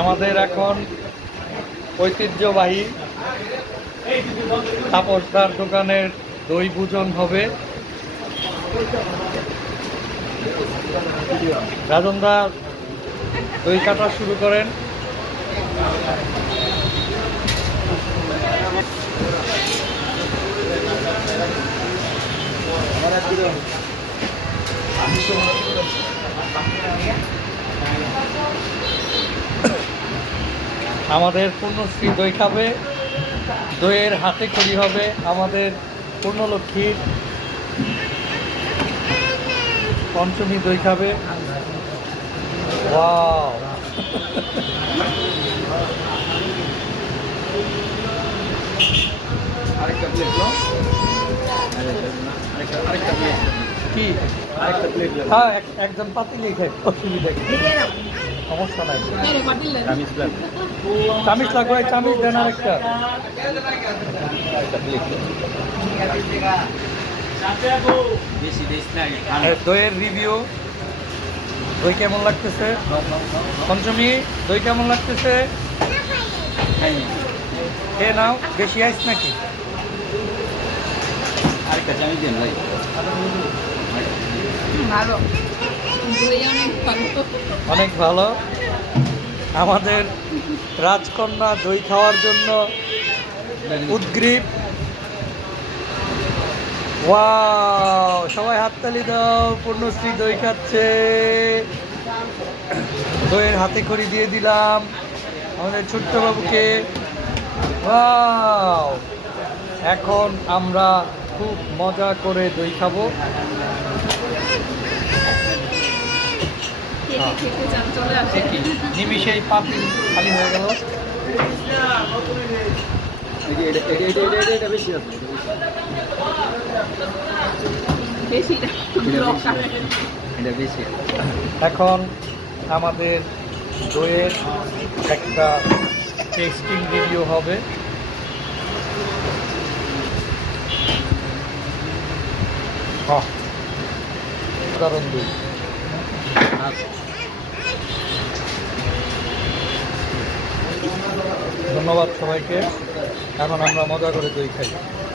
আমাদের এখন ঐতিহ্যবাহী তাপসদার দোকানের দই ভোজন হবে। রাজনদা দই কাটা শুরু করেন। আমাদের পূর্ণশ্রী দই খাবে, দইয়ের হাতে খড়ি হবে আমাদের পূর্ণলক্ষ্মীর। পঞ্চমী দই খাবে। ওয়াও! আরেকটা প্লেট দাও। আরেকটা প্লেট কি আরেকটা প্লেট দাও। হ্যাঁ, একজন পাতিলেই খাই, অসুবিধা কি, সমস্যা নাই। চামিচ লাগবে, চামিচ দেন আরেকটা। আরেকটা প্লেট দাও। বেশি দিস না। দইয়ের রিভিউ, দই কেমন লাগতেছে? পঞ্চমী দই কেমন লাগতেছে? এ নাও, বেশি আইস নাকি? আরেকটা চামিচ দেন ভাই। ভালো, দই অনেক ভালো। অনেক ভালো। আমাদের রাজকন্যা দই খাওয়ার জন্য উদ্গ্রীব। ওয়াও! সবাই হাততালি দাও, পূর্ণশ্রী দই খাচ্ছে। দইয়ের হাতে খড়ি দিয়ে দিলাম আমাদের ছোট্ট বাবুকে। ওয়াও! এখন আমরা খুব মজা করে দই খাবো। খেতে চান চলে আসে। কি নিমিষেই পাতিল খালি হয়ে গেল। এটা বেশি আছে। বেশি এটা বেশি। এখন আমাদের দইয়ের একটা টেস্টিং রিভিউ হবে। দারুণ দই। ধন্যবাদ সবাইকে। এখন আমরা মজা করে দই খাই।